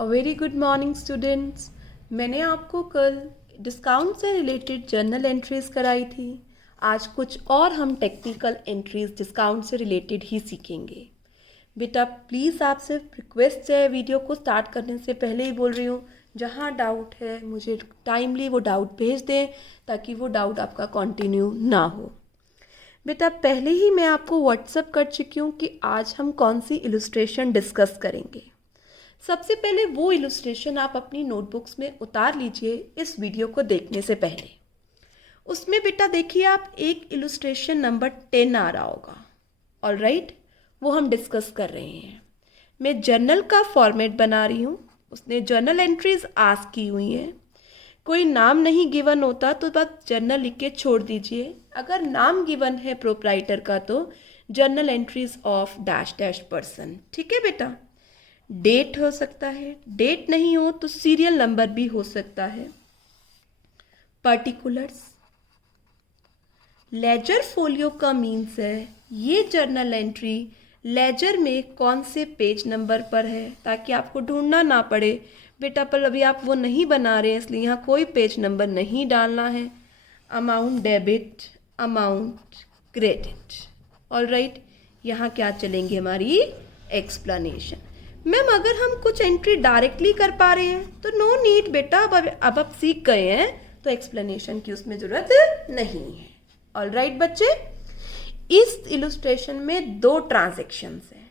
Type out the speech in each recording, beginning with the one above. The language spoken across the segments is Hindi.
A very good morning students. मैंने आपको कल डिस्काउंट से रिलेटेड जर्नल एंट्रीज कराई थी। आज कुछ और हम टेक्निकल एंट्रीज डिस्काउंट से रिलेटेड ही सीखेंगे। बेटा प्लीज़ आपसे रिक्वेस्ट है, वीडियो को स्टार्ट करने से पहले ही बोल रही हूँ, जहाँ डाउट है मुझे टाइमली वो डाउट भेज दें ताकि वो डाउट आपका कंटिन्यू ना हो। बेटा पहले ही मैं आपको व्हाट्सअप कर चुकी हूँ कि आज हम कौन सी इलस्ट्रेशन डिस्कस करेंगे। सबसे पहले वो इलस्ट्रेशन आप अपनी नोटबुक्स में उतार लीजिए इस वीडियो को देखने से पहले। उसमें बेटा देखिए आप एक इलस्ट्रेशन नंबर 10 आ रहा होगा। ऑलराइट, वो हम डिस्कस कर रहे हैं। मैं जर्नल का फॉर्मेट बना रही हूँ। उसने जर्नल एंट्रीज आस्क की हुई हैं। कोई नाम नहीं गिवन होता तो बस जर्नल लिख के छोड़ दीजिए। अगर नाम गिवन है प्रोप्राइटर का तो journal entries of dash dash person. ठीक है बेटा। डेट हो सकता है, डेट नहीं हो तो सीरियल नंबर भी हो सकता है। पर्टिकुलर्स। लेजर फोलियो का मीन्स है ये जर्नल एंट्री लेजर में कौन से पेज नंबर पर है, ताकि आपको ढूंढना ना पड़े। बेटा पर अभी आप वो नहीं बना रहे हैं इसलिए यहाँ कोई पेज नंबर नहीं डालना है। Amount debit, amount credit. Alright, यहाँ क्या चलेंगे हमारी एक्सप्लेनेशन। मैम अगर हम कुछ एंट्री डायरेक्टली कर पा रहे हैं तो नो नीड बेटा, अब आप सीख गए हैं तो एक्सप्लेनेशन की उसमें ज़रूरत नहीं है। ऑलराइट बच्चे, इस इलस्ट्रेशन में 2 ट्रांजैक्शंस हैं।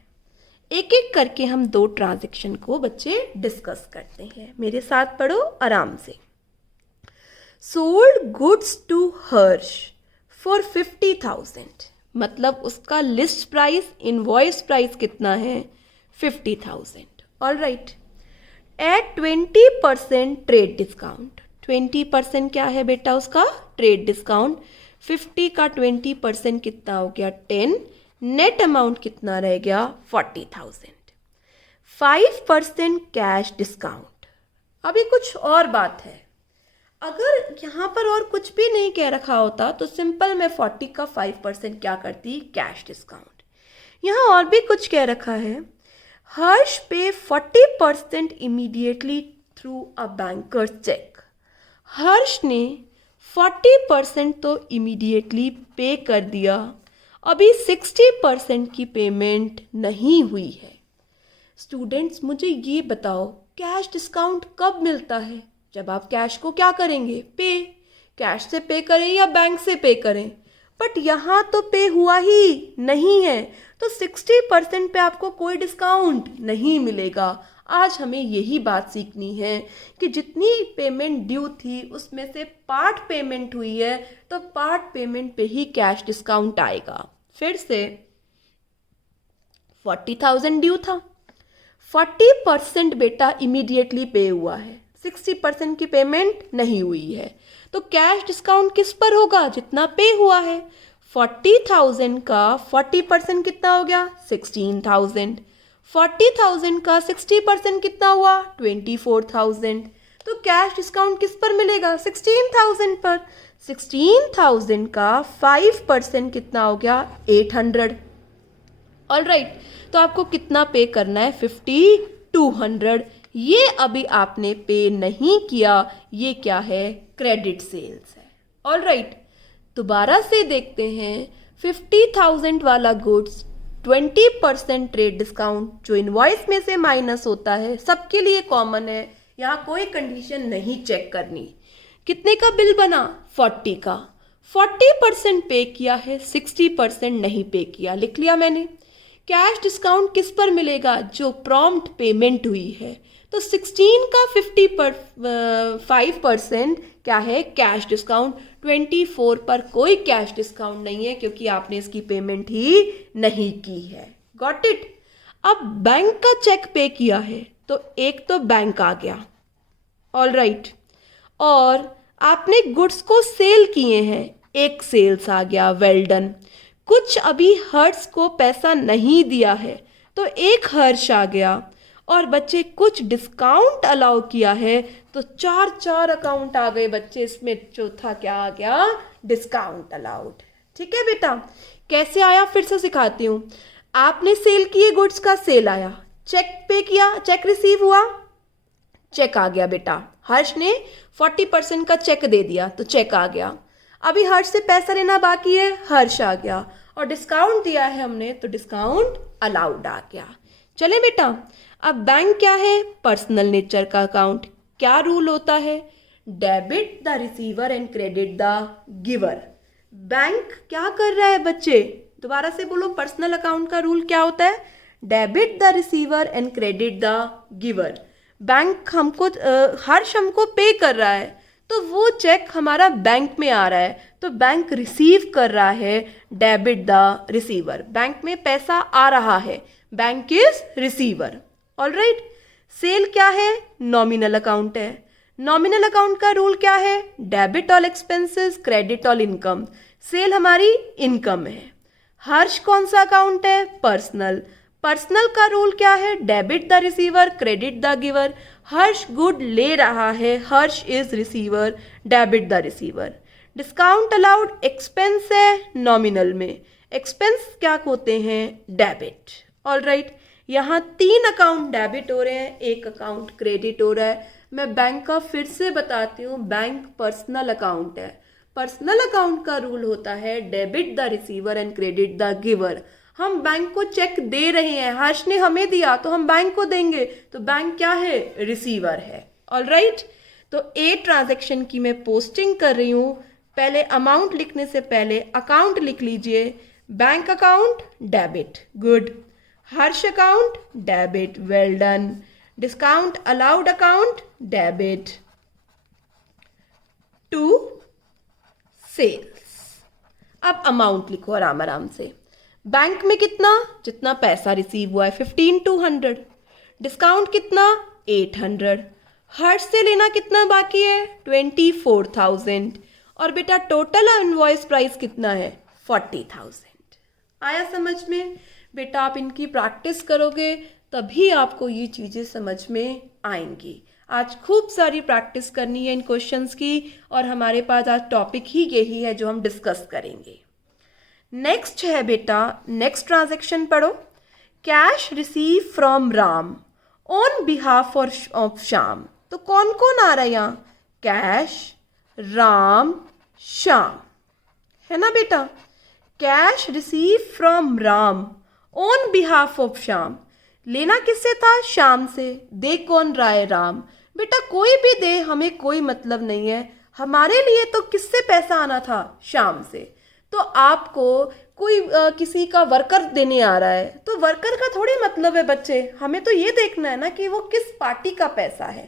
एक एक करके हम 2 ट्रांजैक्शन को बच्चे डिस्कस करते हैं। मेरे साथ पढ़ो आराम से। Sold goods to Harsh for 50,000, मतलब उसका लिस्ट प्राइस, इनवॉइस प्राइस कितना है 50,000। All right, at 20% trade discount. 20% क्या है बेटा उसका ट्रेड डिस्काउंट। 50 का 20% कितना हो गया 10। नेट अमाउंट कितना रह गया 40,000। 5% कैश डिस्काउंट। अभी कुछ और बात है, अगर यहाँ पर और कुछ भी नहीं कह रखा होता तो सिंपल मैं 40 का 5% क्या करती कैश डिस्काउंट। यहाँ और भी कुछ कह रखा है, हर्ष पे 40% immediately through a banker's cheque. Harsh ने 40% तो इमीडिएटली पे कर दिया, अभी 60% की पेमेंट नहीं हुई है। स्टूडेंट्स मुझे ये बताओ कैश डिस्काउंट कब मिलता है? जब आप कैश को क्या करेंगे पे, कैश से पे करें या बैंक से पे करें। बट यहाँ तो पे हुआ ही नहीं है तो 60% पे आपको कोई डिस्काउंट नहीं मिलेगा। आज हमें यही बात सीखनी है कि जितनी पेमेंट ड्यू थी उसमें से पार्ट पेमेंट हुई है तो पार्ट पेमेंट पे ही कैश डिस्काउंट आएगा। फिर से 40,000 ड्यू था, 40% बेटा इमीडिएटली पे हुआ है, 60% की पेमेंट नहीं हुई है तो कैश डिस्काउंट किस पर होगा जितना पे हुआ है। 40,000 का 40% कितना हो गया 16,000। 40,000 का 60% कितना हुआ 24,000। तो कैश डिस्काउंट किस पर मिलेगा 16,000 पर। 16,000 का 5% कितना हो गया 800। ऑलराइट, तो आपको कितना पे करना है 5,200। ये अभी आपने पे नहीं किया, ये क्या है क्रेडिट सेल्स है। ऑलराइट, दोबारा से देखते हैं। 50,000 वाला गुड्स 20% ट्रेड डिस्काउंट जो इनवॉइस में से माइनस होता है, सबके लिए कॉमन है, यहाँ कोई कंडीशन नहीं चेक करनी। कितने का बिल बना 40 का, 40% पे किया है, 60% नहीं पे किया, लिख लिया मैंने। कैश डिस्काउंट किस पर मिलेगा जो प्रॉम्प्ट पेमेंट हुई है, तो 16 का 5% क्या है कैश डिस्काउंट। 24 पर कोई कैश डिस्काउंट नहीं है क्योंकि आपने इसकी पेमेंट ही नहीं की है। Got it. अब बैंक का चेक पे किया है तो एक तो बैंक आ गया। ऑल राइट, और आपने गुड्स को सेल किए हैं, एक सेल्स आ गया, वेल डन। कुछ अभी हर्ष को पैसा नहीं दिया है तो एक हर्ष आ गया, और बच्चे कुछ डिस्काउंट अलाउ किया है तो 4 अकाउंट आ गए बच्चे। इसमें चौथा क्या आ गया डिस्काउंट अलाउड। ठीक है बेटा, कैसे आया फिर से सिखाती हूँ। आपने सेल किए गुड्स का सेल आया, चेक पे किया, चेक रिसीव हुआ, चेक आ गया बेटा। हर्ष ने 40% का चेक दे दिया तो चेक आ गया। अभी हर्ष से पैसा लेना बाकी है, हर्ष आ गया। और डिस्काउंट दिया है हमने तो डिस्काउंट अलाउड आ गया। चले बेटा, अब बैंक क्या है? पर्सनल नेचर का अकाउंट। क्या रूल होता है? Debit the receiver and credit the giver. Bank क्या कर रहा है बच्चे? दोबारा से बोलो, पर्सनल अकाउंट का रूल क्या होता है? Debit the receiver and credit the giver. Bank हमको हर्ष हमको पे कर रहा है तो वो चेक हमारा बैंक में आ रहा है तो बैंक रिसीव कर रहा है, डेबिट द रिसीवर। बैंक में पैसा आ रहा है, bank is receiver. Alright. Sale क्या है? नॉमिनल अकाउंट है। नॉमिनल अकाउंट का रूल क्या है? Debit all expenses, credit all income. Sale हमारी इनकम है। हर्ष कौन सा अकाउंट है? पर्सनल। पर्सनल का रूल क्या है? Debit the receiver, credit the giver. Harsh good ले रहा है, Harsh is receiver, debit the receiver. Discount allowed expense है नॉमिनल में, एक्सपेंस क्या होते हैं? डेबिट। ऑलराइट। यहाँ 3 अकाउंट डेबिट हो रहे हैं, 1 अकाउंट क्रेडिट हो रहा है। मैं बैंक का फिर से बताती हूँ, बैंक पर्सनल अकाउंट है। पर्सनल अकाउंट का रूल होता है debit the receiver and credit the giver. हम बैंक को चेक दे रहे हैं, हर्ष ने हमें दिया तो हम बैंक को देंगे, तो बैंक क्या है? रिसीवर है। ऑलराइट। तो ए ट्रांजैक्शन की मैं पोस्टिंग कर रही हूँ। पहले अमाउंट लिखने से पहले अकाउंट लिख लीजिए। Bank account debit, good. Harsh account debit, well done. Discount allowed account debit to sales. अब अमाउंट लिखो आराम आराम से। बैंक में कितना? जितना पैसा रिसीव हुआ है 15,200। डिस्काउंट कितना? 800। हर्ष से लेना कितना बाकी है? 24,000। और बेटा टोटल इनवॉइस प्राइस कितना है? 40,000। आया समझ में? बेटा आप इनकी प्रैक्टिस करोगे तभी आपको ये चीज़ें समझ में आएंगी। आज खूब सारी प्रैक्टिस करनी है इन क्वेश्चंस की और हमारे पास आज टॉपिक ही यही है जो हम डिस्कस करेंगे। नेक्स्ट है बेटा, नेक्स्ट ट्रांजैक्शन पढ़ो। Cash receive from Ram on behalf of Shyam. तो कौन कौन आ रहा है यहाँ? कैश, राम, श्याम, है ना बेटा? Cash receive from Ram on behalf of Shyam. लेना किससे था? श्याम से। दे कौन रहा है? राम। बेटा कोई भी दे, हमें कोई मतलब नहीं है। हमारे लिए तो किससे पैसा आना था? श्याम से। तो आपको कोई किसी का वर्कर देने आ रहा है तो वर्कर का थोड़ी मतलब है बच्चे, हमें तो ये देखना है ना कि वो किस पार्टी का पैसा है।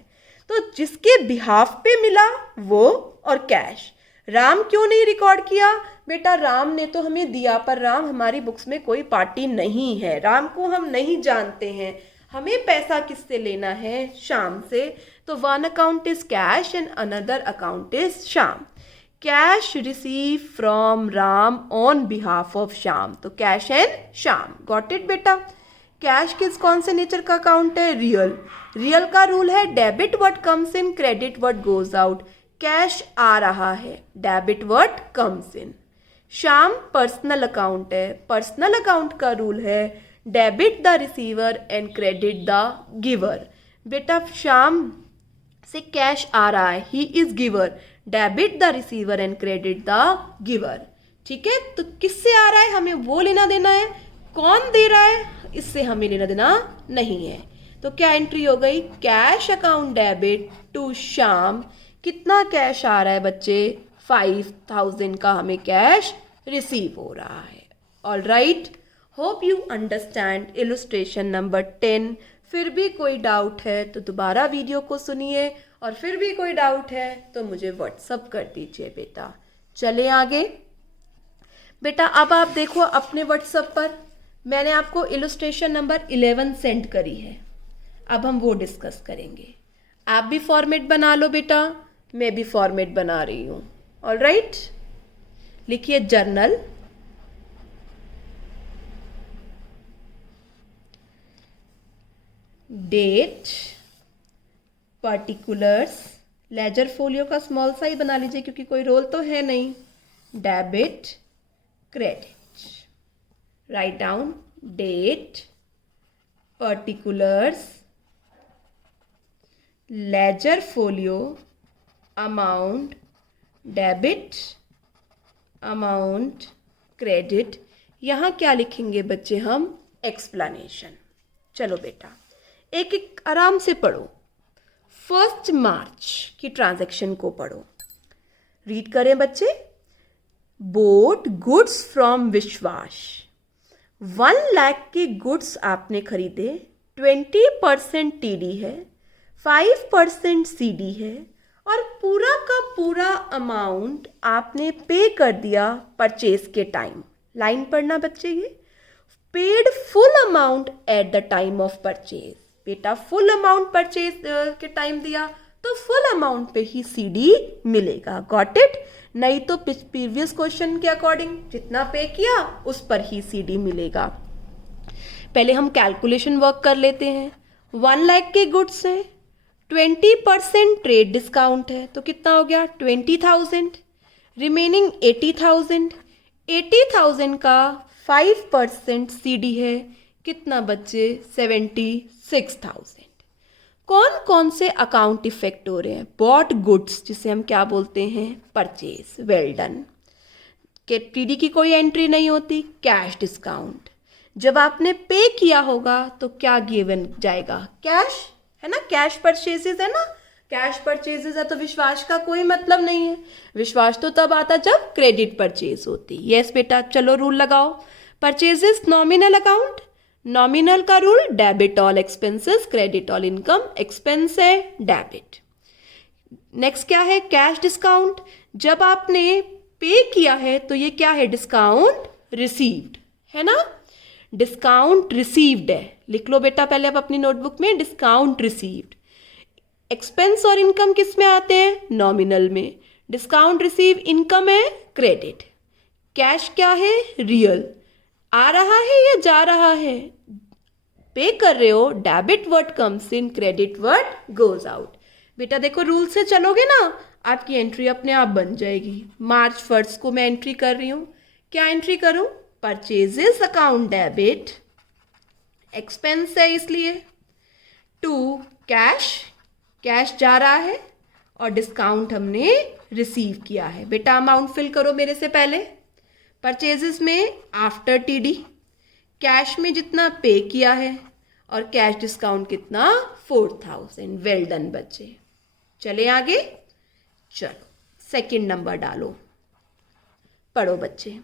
तो जिसके बिहाफ पे मिला वो, और कैश। राम क्यों नहीं रिकॉर्ड किया? बेटा राम ने तो हमें दिया पर राम हमारी बुक्स में कोई पार्टी नहीं है, राम को हम नहीं जानते हैं। हमें पैसा किससे लेना है? श्याम से। तो one account is cash and another account is Shyam. Cash receive from Ram on behalf of Shyam. तो cash and Shyam. Got it बेटा? कैश किस कौन से नेचर का अकाउंट है? रियल। रियल का रूल है debit what comes in, credit what goes out. Cash आ रहा है, debit what comes in. Shyam personal account है। पर्सनल अकाउंट का रूल है debit the receiver and credit the giver. बेटा श्याम से कैश आ रहा है, he is giver, debit the receiver and credit the giver. ठीक है, तो किससे आ रहा है हमें वो लेना देना है, कौन दे रहा है इससे हमें लेना देना नहीं है। तो क्या एंट्री हो गई? Cash account debit to Shyam. कितना कैश आ रहा है बच्चे? 5,000 का हमें कैश रिसीव हो रहा है। All right, hope you understand illustration number 10। फिर भी कोई डाउट है तो दोबारा वीडियो को सुनिए और फिर भी कोई डाउट है तो मुझे व्हाट्सअप कर दीजिए बेटा। चले आगे बेटा। अब आप देखो अपने व्हाट्सअप पर मैंने आपको इलस्ट्रेशन नंबर 11 सेंड करी है। अब हम वो डिस्कस करेंगे। आप भी फॉर्मेट बना लो बेटा, मैं भी फॉर्मेट बना रही हूँ। ऑल राइट, लिखिए journal, date, particulars, ledger folio का स्मॉल सा ही बना लीजिए क्योंकि कोई रोल तो है नहीं, debit, credit. Write down date, particulars, ledger folio amount debit, amount credit. यहाँ क्या लिखेंगे बच्चे हम? एक्सप्लेनेशन। चलो बेटा एक एक आराम से पढ़ो। 1 मार्च की ट्रांजैक्शन को पढ़ो। रीड करें बच्चे। बोट गुड्स फ्रॉम विश्वास। 1 लाख के गुड्स आपने खरीदे, 20% टीडी है, 5% सीडी है और पूरा का पूरा अमाउंट आपने पे कर दिया परचेज के टाइम। लाइन पढ़ना बच्चे, ये paid full amount at the time of purchase. बेटा फुल अमाउंट परचेज के टाइम दिया तो फुल अमाउंट पे ही सीडी मिलेगा। Got it? नहीं तो प्रीवियस क्वेश्चन के अकॉर्डिंग जितना पे किया उस पर ही सीडी मिलेगा। पहले हम कैलकुलेशन वर्क कर लेते हैं। 1 लाख के गुड्स हैं, 20% ट्रेड डिस्काउंट है तो कितना हो गया? 20,000। रिमेनिंग 80,000। 80,000 का 5% सीडी है, कितना बच्चे? 76,000। कौन कौन से अकाउंट इफेक्ट हो रहे हैं? बॉट गुड्स, जिसे हम क्या बोलते हैं? परचेज। Well done. के टीडी की कोई एंट्री नहीं होती। कैश डिस्काउंट, जब आपने पे किया होगा तो क्या गिवन जाएगा? कैश, है ना? कैश परचेजेस है ना? कैश परचेजेस है तो विश्वास का कोई मतलब नहीं है। विश्वास तो तब आता जब क्रेडिट परचेज होती। यस बेटा, चलो रूल लगाओ। परचेजेस नॉमिनल अकाउंट, नॉमिनल का rule debit all expenses, credit all income. Expense है डेबिट। नेक्स्ट क्या है? कैश डिस्काउंट, जब आपने पे किया है तो ये क्या है? डिस्काउंट रिसीव्ड, है ना? डिस्काउंट रिसीव्ड है, लिख लो बेटा पहले आप अपनी नोटबुक में, डिस्काउंट रिसीव्ड। एक्सपेंस और इनकम किस में आते हैं? नॉमिनल में। डिस्काउंट रिसीव इनकम है क्रेडिट। कैश क्या है? रियल। आ रहा है या जा रहा है? पे कर रहे हो, debit word comes in, credit word goes out. बेटा देखो रूल से चलोगे ना, आपकी एंट्री अपने आप बन जाएगी। मार्च 1 को मैं एंट्री कर रही हूँ। क्या एंट्री करूँ? परचेजेस अकाउंट डेबिट, एक्सपेंस है इसलिए, टू कैश, कैश जा रहा है और डिस्काउंट हमने रिसीव किया है। बेटा अमाउंट फिल करो मेरे से पहले। परचेजेस में आफ्टर टीडी, कैश में जितना पे किया है और कैश डिस्काउंट कितना? 4,000। वेल डन बच्चे। चले आगे। चलो सेकंड नंबर डालो, पढ़ो बच्चे।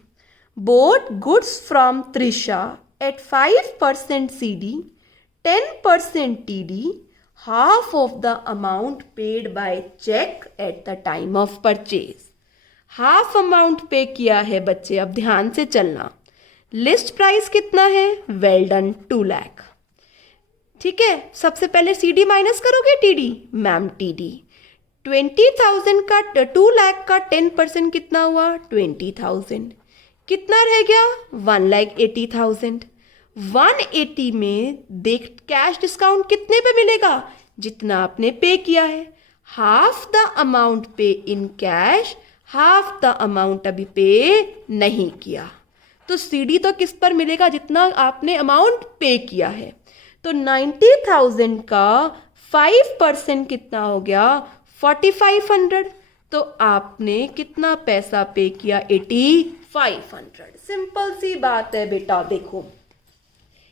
Bought goods from Trisha at 5% CD, 10% TD, half of the amount paid by check at the time of purchase। Half amount पे किया है बच्चे, अब ध्यान से चलना। लिस्ट प्राइस कितना है? Well done, 2 lakh. ठीक है, सबसे पहले सीडी माइनस करोगे टीडी? Ma'am TD. 20,000 का 2 लाख का 10% कितना हुआ? 20,000। कितना रह गया? 1,80,000। 180 में देख कैश डिस्काउंट कितने पे मिलेगा? जितना आपने पे किया है। हाफ द अमाउंट पे in cash, half the amount अभी पे नहीं किया, तो सीडी तो किस पर मिलेगा? जितना आपने अमाउंट पे किया है। तो 90,000 का 5% कितना हो गया? 4,500। तो आपने कितना पैसा पे किया? 8,500। सिंपल सी बात है बेटा। देखो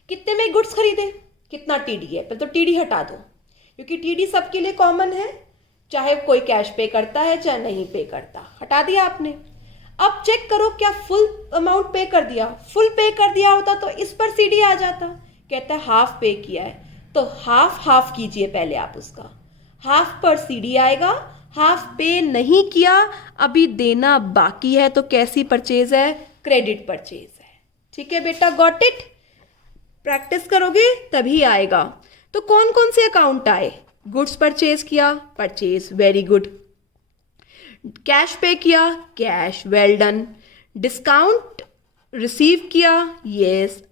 कितने में गुड्स खरीदे, कितना टीडी है, पर तो टीडी हटा दो क्योंकि टीडी सबके लिए कॉमन है, चाहे कोई कैश पे करता है चाहे नहीं पे करता। हटा दिया आपने। अब चेक करो क्या फुल अमाउंट पे कर दिया? फुल पे कर दिया होता तो इस पर सीडी आ जाता। कहता है हाफ पे किया है तो हाफ हाफ कीजिए पहले आप उसका। हाफ पर सीडी आएगा, हाफ पे नहीं किया, अभी देना बाकी है, तो कैसी परचेज है? क्रेडिट परचेज है। ठीक है बेटा, गॉट इट? प्रैक्टिस करोगे तभी आएगा। तो कौन कौन से अकाउंट आए? गुड्स परचेज किया, परचेज, वेरी गुड। कैश पे किया, cash, well done. Discount receive किया, यस।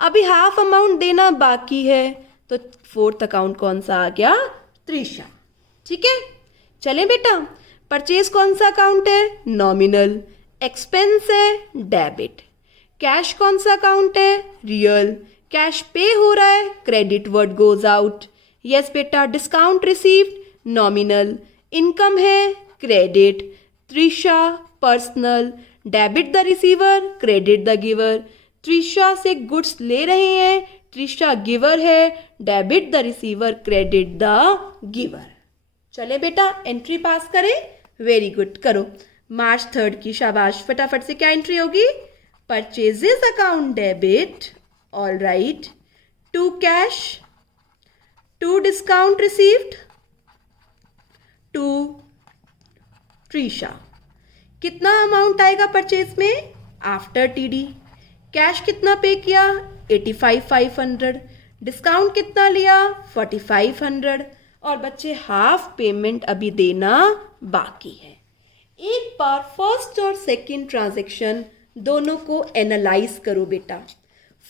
अभी हाफ अमाउंट देना बाकी है, तो 4th अकाउंट कौन सा आ गया? त्रिशा। ठीक है, चलें बेटा। परचेज कौन सा अकाउंट है? नॉमिनल। एक्सपेंस है डेबिट। कैश कौन सा अकाउंट है? रियल। कैश पे हो रहा है, credit word goes out. Yes बेटा। डिस्काउंट रिसीव्ड, नॉमिनल, इनकम है credit, Trisha personal, debit the receiver, credit the giver, Trisha से गुड्स ले रहे हैं, त्रिशा गिवर है, debit the receiver, credit the giver. चले बेटा एंट्री पास करें, वेरी गुड, करो मार्च 3 की, शाबाश। फटाफट से क्या एंट्री होगी, purchases account debit, all right, to cash, to discount received, to Trisha. कितना अमाउंट आएगा परचेज में आफ्टर टीडी, कैश कितना पे किया 85,500, डिस्काउंट कितना लिया 4,500, और बच्चे हाफ पेमेंट अभी देना बाकी है। एक बार फर्स्ट और सेकंड ट्रांजैक्शन दोनों को एनालाइज करो बेटा।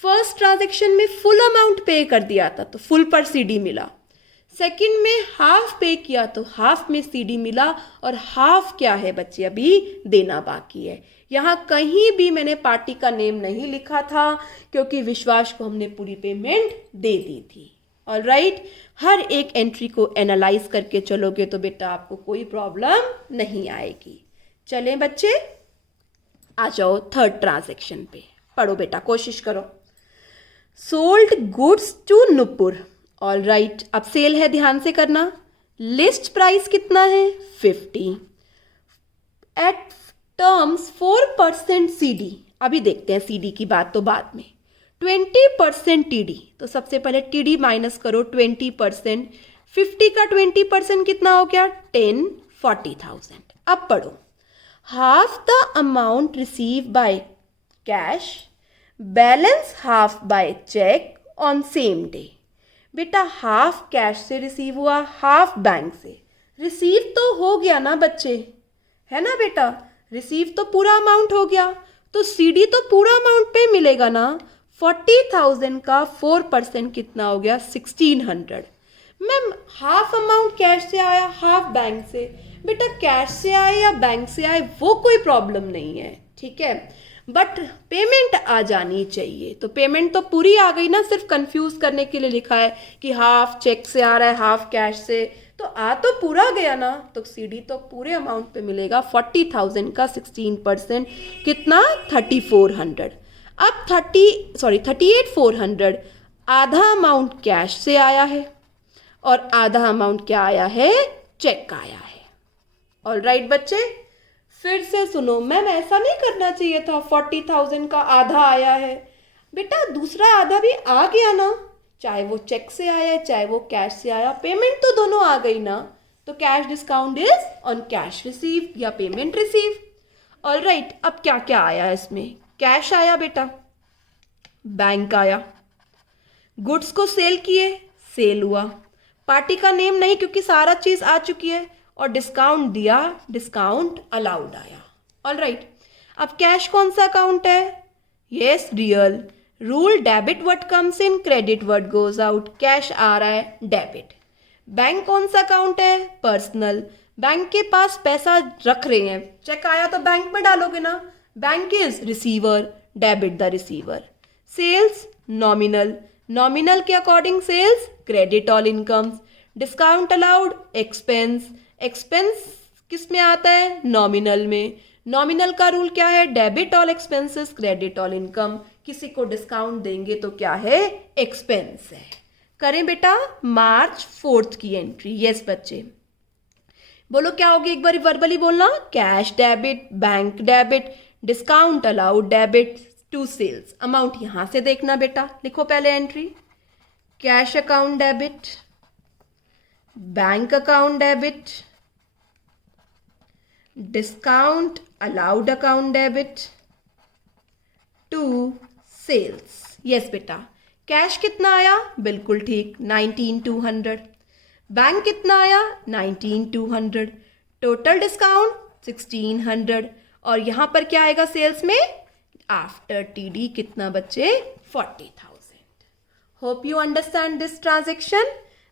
फर्स्ट ट्रांजैक्शन में फुल अमाउंट पे कर दिया था तो फुल पर सीडी मिला, सेकंड में हाफ पे किया तो हाफ में सीडी मिला, और हाफ क्या है बच्चे अभी देना बाकी है। यहाँ कहीं भी मैंने पार्टी का नेम नहीं लिखा था क्योंकि विश्वास को हमने पूरी पेमेंट दे दी थी। ऑल राइट, हर एक एंट्री को एनालाइज करके चलोगे तो बेटा आपको कोई प्रॉब्लम नहीं आएगी। चलें बच्चे, आ जाओ थर्ड ट्रांजैक्शन पे, पढ़ो बेटा, कोशिश करो। Sold goods to Nupur, all right, अब सेल है, ध्यान से करना। लिस्ट प्राइस कितना है 50, एट टर्म्स 4% सीडी, अभी देखते हैं सीडी की बात तो बाद में। 20% टीडी, तो सबसे पहले टीडी माइनस करो 20%, 50 का 20% कितना हो गया 10, 40,000। अब पढ़ो, half the amount receive by cash, balance half by cheque on same day. बेटा हाफ कैश से रिसीव हुआ, हाफ बैंक से। रिसीव तो हो गया ना बच्चे, है ना बेटा, रिसीव तो पूरा अमाउंट हो गया, तो सीडी तो पूरा अमाउंट पे मिलेगा ना। 40,000 का 4% कितना हो गया 1,600। मैम हाफ अमाउंट कैश से आया, हाफ बैंक से। बेटा कैश से आए या बैंक से आए वो कोई प्रॉब्लम नहीं है, ठीक है, बट पेमेंट आ जानी चाहिए। तो पेमेंट तो पूरी आ गई ना, सिर्फ कंफ्यूज करने के लिए लिखा है कि हाफ चेक से आ रहा है हाफ कैश से, तो आ तो पूरा गया ना, तो सीडी तो पूरे अमाउंट पे मिलेगा। 40,000 का 16% कितना 3,400। अब 38,400 आधा अमाउंट कैश से आया है और आधा अमाउंट क्या आया है, चेक आया है। ऑल राइट बच्चे, फिर से सुनो, मैम ऐसा नहीं करना चाहिए था, 40,000 का आधा आया है। बेटा दूसरा आधा भी आ गया ना, चाहे वो चेक से आया चाहे वो कैश से आया, पेमेंट तो दोनों आ गई ना। तो cash discount is on cash receive या पेमेंट रिसीव। ऑल राइट, अब क्या क्या आया इसमें, कैश आया बेटा, बैंक आया, गुड्स को सेल किए, सेल हुआ, पार्टी का नेम नहीं क्योंकि सारा चीज आ चुकी है, और डिस्काउंट दिया, डिस्काउंट अलाउड आया। ऑल राइट, अब कैश कौन सा अकाउंट है, yes real, rule debit what comes in, credit what goes out, cash आ रहा है डेबिट। बैंक कौन सा अकाउंट है, पर्सनल, बैंक के पास पैसा रख रहे हैं, चेक आया तो बैंक में डालोगे ना, bank is receiver, debit the receiver. Sales nominal, nominal के according sales, credit all incomes. Discount allowed, expense, expense किस में आता है, नॉमिनल में। नॉमिनल का रूल क्या है, debit all expenses, credit all income. किसी को डिस्काउंट देंगे तो क्या है, एक्सपेंस है। करें बेटा मार्च 4 की एंट्री, यस बच्चे बोलो क्या होगी, एक बार वर्बली बोलना, cash debit, bank debit, discount allowed debit to sales. Amount यहां से देखना बेटा, लिखो पहले entry, cash account debit, bank account debit, discount allowed account debit to sales. Yes बेटा, कैश कितना आया, बिल्कुल ठीक 19,200, बैंक कितना आया 19,200, टोटल डिस्काउंट 1,600, और यहां पर क्या आएगा सेल्स में, आफ्टर टीडी कितना बच्चे 40,000। Hope you understand this transaction.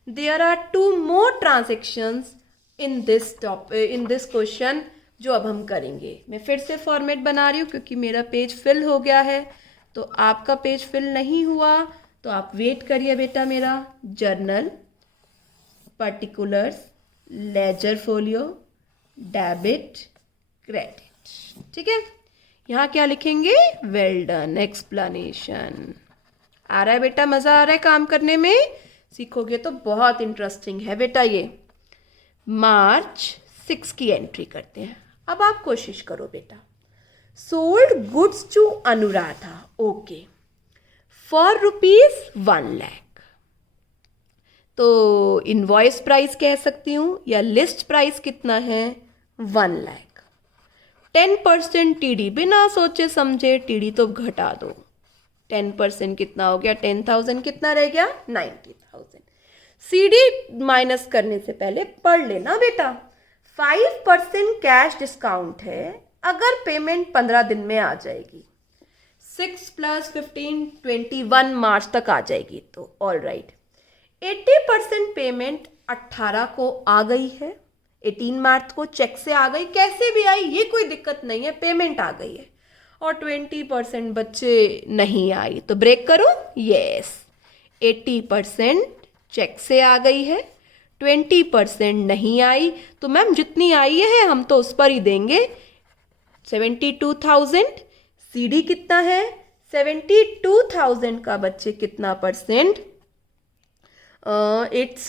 There are 2 more transactions in this question जो अब हम करेंगे। मैं फिर से फॉर्मेट बना रही हूँ क्योंकि मेरा पेज फिल हो गया है, तो आपका पेज फिल नहीं हुआ तो आप वेट करिए बेटा। मेरा journal, particulars, ledger folio, debit, credit. ठीक है, यहाँ क्या लिखेंगे? Well done, explanation. आ रहा है बेटा, मज़ा आ रहा है काम करने में? सीखोगे तो बहुत इंटरेस्टिंग है बेटा ये। मार्च 6 की एंट्री करते हैं। अब आप कोशिश करो बेटा। Sold goods to Anuradha, okay, for ₹1 lakh. तो इनवॉइस प्राइस कह सकती हूँ या लिस्ट प्राइस कितना है? 1 लाख। 10% टीडी, बिना सोचे समझे टीडी तो घटा दो। 10% कितना हो गया? 10,000 कितना रह गया? 90,000। सीडी माइनस करने से पहले पढ़ लेना बेटा। 5% कैश डिस्काउंट है अगर पेमेंट 15 दिन में आ जाएगी। 6 + 15 21 मार्च तक आ जाएगी तो ऑल राइट। 80% पेमेंट 18 को आ गई है, 18 मार्च को चेक से आ गई, कैसे भी आई ये कोई दिक्कत नहीं है, पेमेंट आ गई है। और 20% बच्चे नहीं आई तो ब्रेक करो। यस, 80% चेक से आ गई है, 20% नहीं आई, तो मैम जितनी आई है हम तो उस पर ही देंगे। 72,000। सीडी कितना है? 72,000 का बच्चे कितना परसेंट? इट्स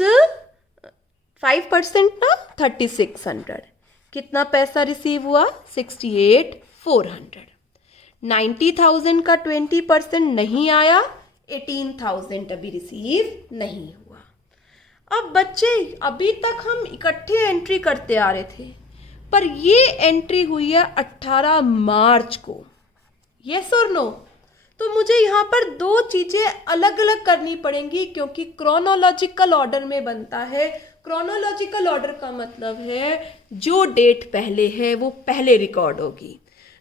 5% ना, 3600। कितना पैसा रिसीव हुआ? 68,400। 90,000 का 20% नहीं आया, 18,000 अभी रिसीव नहीं हुआ। अब बच्चे अभी तक हम इकट्ठे एंट्री करते आ रहे थे, पर ये एंट्री हुई है 18 मार्च को। यस और नो? तो मुझे यहाँ पर दो चीज़ें अलग अलग करनी पड़ेंगी, क्योंकि क्रोनोलॉजिकल ऑर्डर में बनता है। क्रोनोलॉजिकल ऑर्डर का मतलब है जो डेट पहले है वो पहले रिकॉर्ड होगी।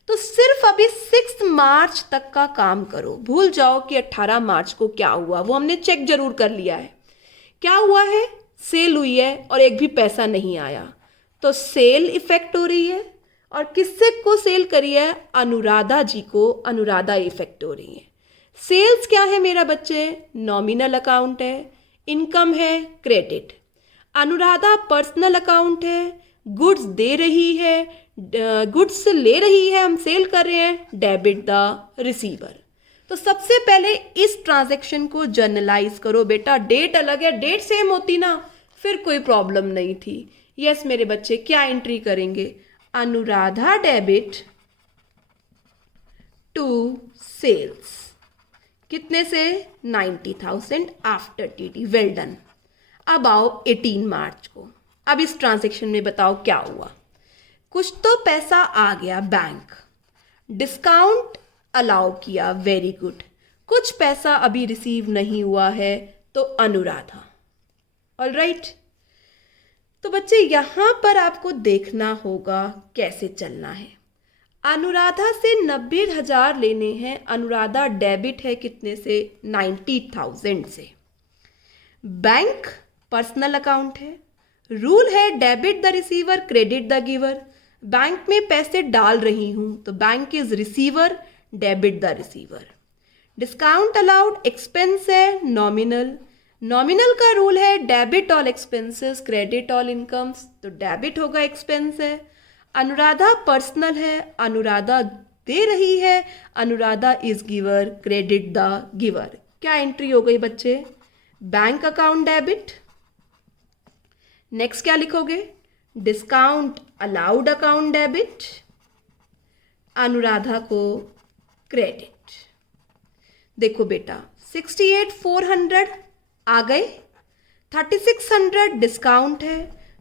तो सिर्फ अभी 6 मार्च तक का काम करो, भूल जाओ कि 18 मार्च को क्या हुआ, वो हमने चेक जरूर कर लिया है। क्या हुआ है? सेल हुई है और एक भी पैसा नहीं आया, तो सेल इफेक्ट हो रही है। और किससे को सेल करी है? अनुराधा जी को अनुराधा इफेक्ट हो रही है। सेल्स क्या है मेरा बच्चे? नॉमिनल अकाउंट है, इनकम है क्रेडिट। अनुराधा पर्सनल अकाउंट है, गुड्स दे रही है, गुड्स ले रही है, हम सेल कर रहे हैं, डेबिट द रिसीवर। तो सबसे पहले इस ट्रांजैक्शन को जर्नलाइज करो बेटा। डेट अलग है, डेट सेम होती ना फिर कोई प्रॉब्लम नहीं थी। यस मेरे बच्चे, क्या एंट्री करेंगे? अनुराधा डेबिट टू सेल्स, कितने से? 90,000 आफ्टर टीडी। Well done. अब आओ 18 मार्च को। अब इस ट्रांजैक्शन में बताओ क्या हुआ? कुछ तो पैसा आ गया बैंक, डिस्काउंट अलाउ किया, वेरी गुड। कुछ पैसा अभी रिसीव नहीं हुआ है तो अनुराधा। All right. तो बच्चे यहाँ पर आपको देखना होगा कैसे चलना है। अनुराधा से 90,000 लेने हैं। अनुराधा डेबिट है कितने से? 90,000 से। बैंक पर्सनल अकाउंट है, रूल है debit the receiver credit the giver. Bank में पैसे डाल रही हूं तो bank is receiver, debit the receiver. Discount allowed expense है, नॉमिनल। नॉमिनल का रूल है debit all expenses credit all incomes, तो डेबिट होगा, एक्सपेंस है। अनुराधा पर्सनल है, अनुराधा दे रही है, Anuradha is giver, credit the giver. क्या एंट्री हो गई बच्चे? Bank account debit. नेक्स्ट क्या लिखोगे? Discount allowed account debit, Anuradha को क्रेडिट। देखो बेटा 68,400 आ गए, 3600 डिस्काउंट है,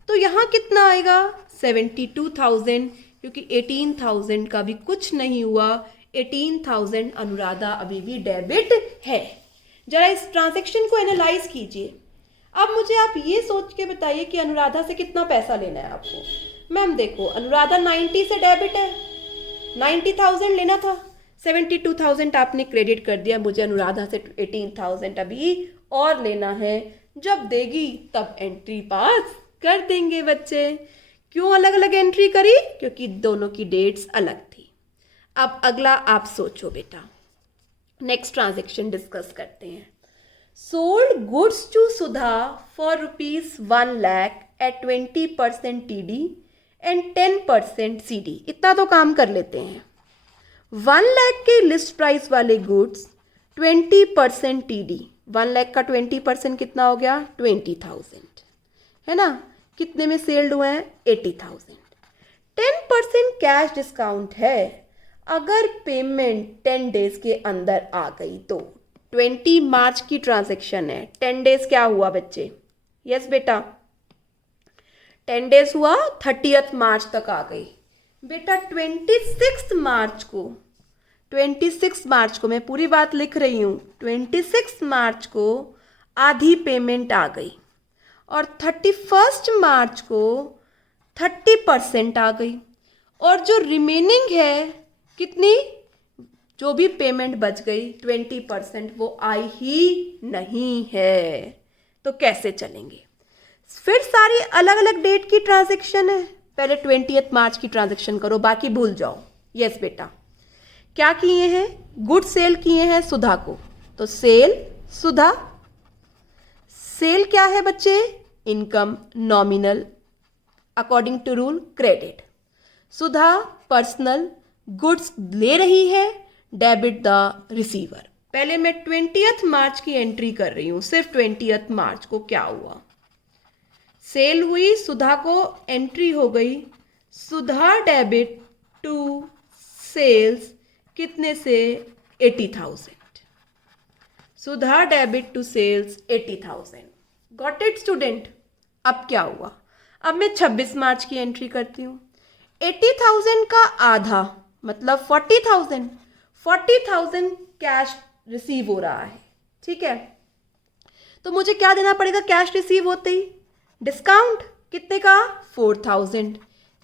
तो यहाँ कितना आएगा? 72,000, क्योंकि 18,000 का भी कुछ नहीं हुआ। 18,000 अनुराधा अभी भी डेबिट है। जरा इस ट्रांजैक्शन को एनालाइज कीजिए। अब मुझे आप ये सोच के बताइए कि अनुराधा से कितना पैसा लेना है आपको। मैम देखो, अनुराधा 90 से डेबिट है, 90,000 लेना था, 72,000 आपने क्रेडिट कर दिया। मुझे अनुराधा से 18,000 अभी और लेना है, जब देगी तब एंट्री पास कर देंगे बच्चे। क्यों अलग अलग एंट्री करी? क्योंकि दोनों की डेट्स अलग थी। अब अगला आप सोचो बेटा, नेक्स्ट ट्रांजैक्शन डिस्कस करते हैं। Sold goods to Sudha for ₹1 lakh at 20% TD and 10% CD। इतना तो काम कर लेते हैं। 1 लाख के लिस्ट प्राइस वाले गुड्स 20% TD, 1 लाख का 20% कितना हो गया 20,000, है ना। कितने में सेल्ड हुए हैं 80,000। 10% कैश डिस्काउंट है। अगर पेमेंट 10 डेज के अंदर आ गई तो 20 मार्च की ट्रांजैक्शन है, 10 डेज क्या हुआ बच्चे? यस बेटा 10 डेज हुआ, 30 मार्च तक आ गई बेटा। 26 मार्च को मैं पूरी बात लिख रही हूँ, 26 मार्च को आधी पेमेंट आ गई और 31 मार्च को 30% आ गई और जो रिमेनिंग है कितनी, जो भी पेमेंट बच गई 20% वो आई ही नहीं है। तो कैसे चलेंगे? फिर सारी अलग अलग डेट की ट्रांजैक्शन है, पहले 20 मार्च की ट्रांजैक्शन करो, बाकी भूल जाओ। यस बेटा क्या किए हैं? गुड सेल किए हैं सुधा को, तो सेल सुधा। सेल क्या है बच्चे? Income nominal according to rule credit. Sudha personal goods ले रही है, डेबिट द रिसीवर। पहले मैं 20 मार्च की एंट्री कर रही हूं, सिर्फ 20 मार्च को क्या हुआ, सेल हुई, सुधा को एंट्री हो गई, सुधा डेबिट टू सेल्स कितने से 80,000, Sudha debit to sales 80,000। Got it student? अब क्या हुआ, अब मैं 26 मार्च की एंट्री करती हूँ। 80,000 का आधा मतलब 40,000, 40,000 कैश रिसीव हो रहा है, ठीक है। तो मुझे क्या देना पड़ेगा कैश रिसीव होते ही? डिस्काउंट कितने का 4,000।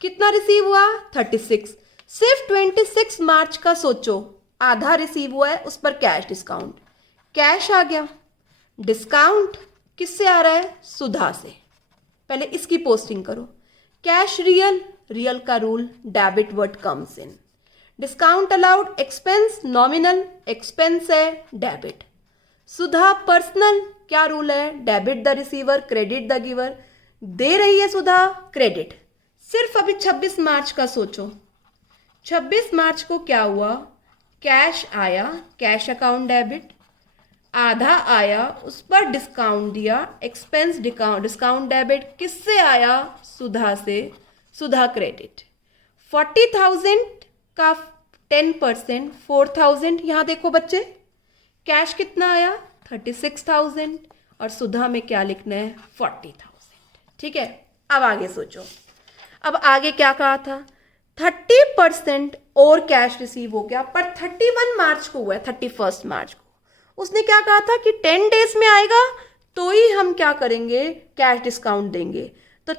कितना रिसीव हुआ 36। सिर्फ 26 मार्च का सोचो, आधा रिसीव हुआ है, उस पर कैश डिस्काउंट, कैश आ गया। डिस्काउंट किससे आ रहा है? सुधा से। पहले इसकी पोस्टिंग करो। कैश रियल, रियल का rule debit what comes in. Discount allowed, expense nominal, expense है डेबिट। सुधा पर्सनल, क्या रूल है? Debit the receiver credit the giver. दे रही है सुधा क्रेडिट। सिर्फ अभी 26 मार्च का सोचो, 26 मार्च को क्या हुआ, कैश आया, कैश अकाउंट डेबिट, आधा आया, उस पर डिस्काउंट दिया, एक्सपेंस डिस्काउंट डेबिट, किससे आया? सुधा से, सुधा क्रेडिट। 40,000 का 10% 4,000। यहाँ देखो बच्चे कैश कितना आया 36,000 और सुधा में क्या लिखना है 40,000, ठीक है। अब आगे सोचो, अब आगे क्या कहा था 30% और कैश रिसीव हो गया, पर 31 मार्च को हुआ है, 31 मार्च को उसने क्या कहा था कि 10 डेज में आएगा तो ही हम क्या करेंगे कैश डिस्काउंट देंगे। तो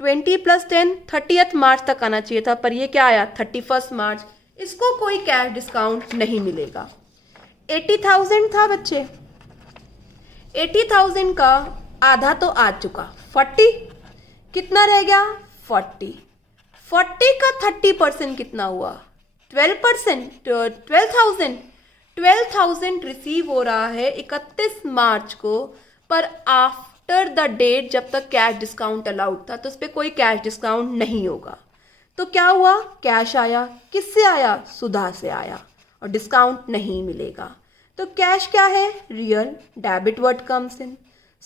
20 + 10 30 मार्च तक आना चाहिए था, पर ये क्या आया 31 मार्च, इसको कोई कैश डिस्काउंट नहीं मिलेगा। 80,000 था बच्चे, 80,000 का आधा तो आ चुका 40, कितना रह गया 40। 40 का 30% कितना हुआ 12%, 12,000। 12,000 रिसीव हो रहा है 31 मार्च को, पर आफ्टर द डेट जब तक कैश डिस्काउंट अलाउड था तो उस पर कोई कैश डिस्काउंट नहीं होगा। तो क्या हुआ कैश आया, किससे आया सुधा से आया, और डिस्काउंट नहीं मिलेगा। तो कैश क्या है real, debit what comes in.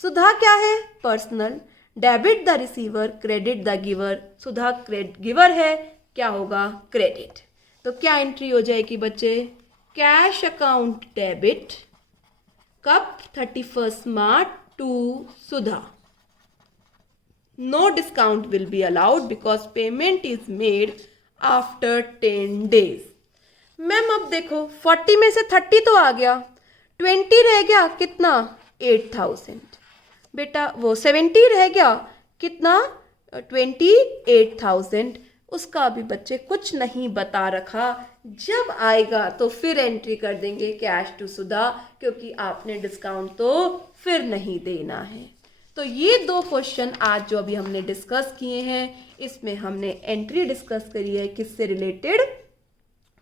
Sudha क्या है personal, debit the receiver credit the giver. Sudha giver है, क्या होगा क्रेडिट। तो क्या एंट्री हो जाएगी बच्चे कैश अकाउंट डेबिट कब 31 March to Sudha. No discount will be allowed because payment is made after 10 days. Ma'am अब देखो 40 में से 30 तो आ गया, 20 रह गया कितना 8,000। बेटा वो 70 रह गया कितना 28,000। उसका भी बच्चे कुछ नहीं बता रखा, जब आएगा तो फिर एंट्री कर देंगे कैश टू सुधा, क्योंकि आपने डिस्काउंट तो फिर नहीं देना है। तो ये 2 क्वेश्चन आज जो अभी हमने डिस्कस किए हैं, इसमें हमने एंट्री डिस्कस करी है किससे रिलेटेड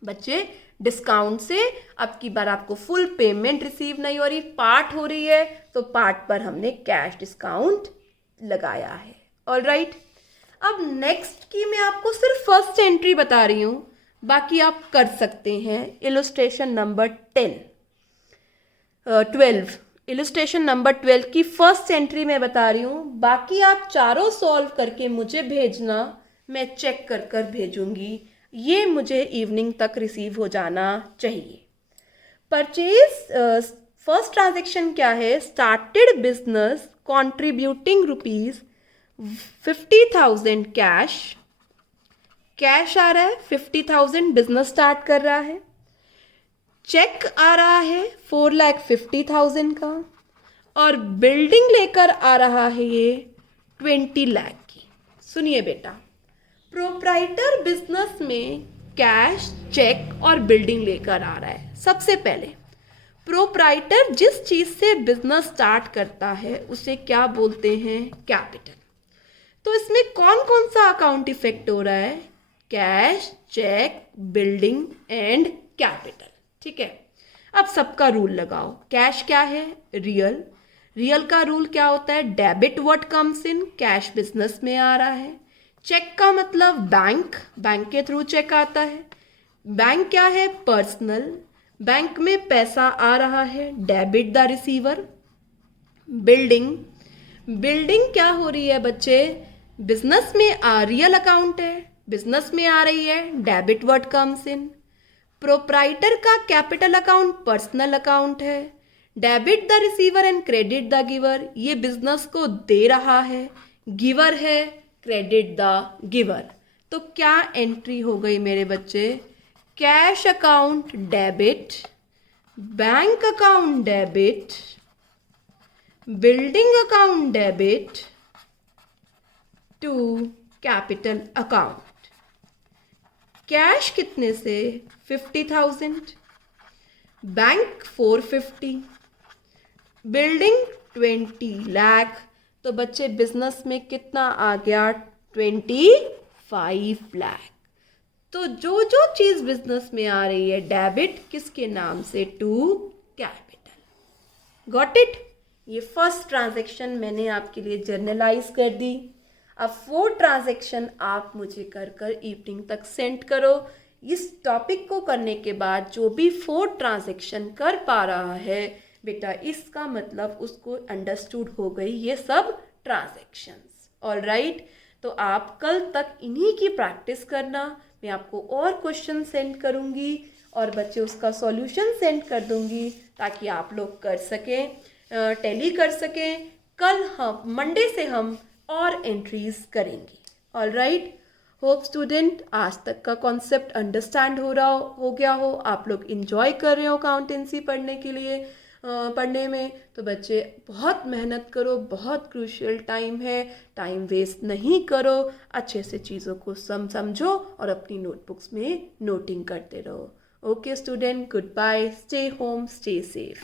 बच्चे, डिस्काउंट से। अब की बार आपको फुल पेमेंट रिसीव नहीं हो रही, पार्ट हो रही है, तो पार्ट पर हमने कैश डिस्काउंट लगाया है। All right. अब नेक्स्ट की मैं आपको सिर्फ फर्स्ट एंट्री बता रही हूँ, बाकी आप कर सकते हैं। इलस्ट्रेशन नंबर 12 इलस्ट्रेशन नंबर 12 की फर्स्ट एंट्री मैं बता रही हूँ, बाकी आप चारों सॉल्व करके मुझे भेजना, मैं चेक कर कर भेजूंगी। ये मुझे इवनिंग तक रिसीव हो जाना चाहिए। परचेज फर्स्ट ट्रांजेक्शन क्या है? स्टार्टेड बिजनेस कॉन्ट्रीब्यूटिंग ₹50,000 कैश आ रहा है, 50,000 बिजनेस स्टार्ट कर रहा है। चेक आ रहा है 4,50,000 का, और बिल्डिंग लेकर आ रहा है ये 20 लाख की। सुनिए बेटा, प्रोप्राइटर बिजनेस में कैश, चेक और बिल्डिंग लेकर आ रहा है। सबसे पहले प्रोप्राइटर जिस चीज से बिजनेस स्टार्ट करता है उसे क्या बोलते हैं? कैपिटल। तो इसमें कौन कौन सा अकाउंट इफेक्ट हो रहा है? Cash, cheque, building and capital. ठीक है, अब सबका रूल लगाओ। कैश क्या है? रियल। रियल का रूल क्या होता है? Debit what comes in, cash business में आ रहा है। चेक का मतलब बैंक, बैंक के थ्रू चेक आता है। बैंक क्या है? पर्सनल, बैंक में पैसा आ रहा है, debit the receiver. Building, building क्या हो रही है बच्चे? बिजनेस में रियल अकाउंट है, बिजनेस में आ रही है, debit what comes in. Proprietor का कैपिटल अकाउंट पर्सनल अकाउंट है, debit the receiver and credit the giver, ये बिजनेस को दे रहा है, गिवर है क्रेडिट द गिवर। तो क्या एंट्री हो गई मेरे बच्चे? Cash account debit, bank account debit, building account debit to capital account. Cash कितने से? 50,000, बैंक 450, बिल्डिंग 20 लाख। तो बच्चे बिजनेस में कितना आ गया? 25 लाख। तो जो जो चीज बिजनेस में आ रही है डेबिट किसके नाम से? To capital. Got it? ये फर्स्ट ट्रांजैक्शन मैंने आपके लिए जर्नलाइज कर दी। अब 4 ट्रांजैक्शन आप मुझे कर कर इवनिंग तक सेंड करो। इस टॉपिक को करने के बाद जो भी 4 ट्रांजैक्शन कर पा रहा है बेटा, इसका मतलब उसको अंडरस्टूड हो गई ये सब ट्रांजैक्शंस। ऑल राइट, तो आप कल तक इन्हीं की प्रैक्टिस करना। मैं आपको और क्वेश्चन सेंड करूँगी और बच्चे उसका सॉल्यूशन सेंड कर दूँगी ताकि आप लोग कर सकें, टैली कर सकें। कल हम मंडे से हम और एंट्रीज करेंगे। ऑल राइट, होप स्टूडेंट आज तक का कॉन्सेप्ट अंडरस्टैंड हो गया हो, आप लोग इंजॉय कर रहे हो अकाउंटेंसी पढ़ने के लिए पढ़ने में। तो बच्चे बहुत मेहनत करो, बहुत क्रूशियल टाइम है, टाइम वेस्ट नहीं करो, अच्छे से चीज़ों को समझो और अपनी नोटबुक्स में नोटिंग करते रहो। Okay student, goodbye, stay home, stay safe.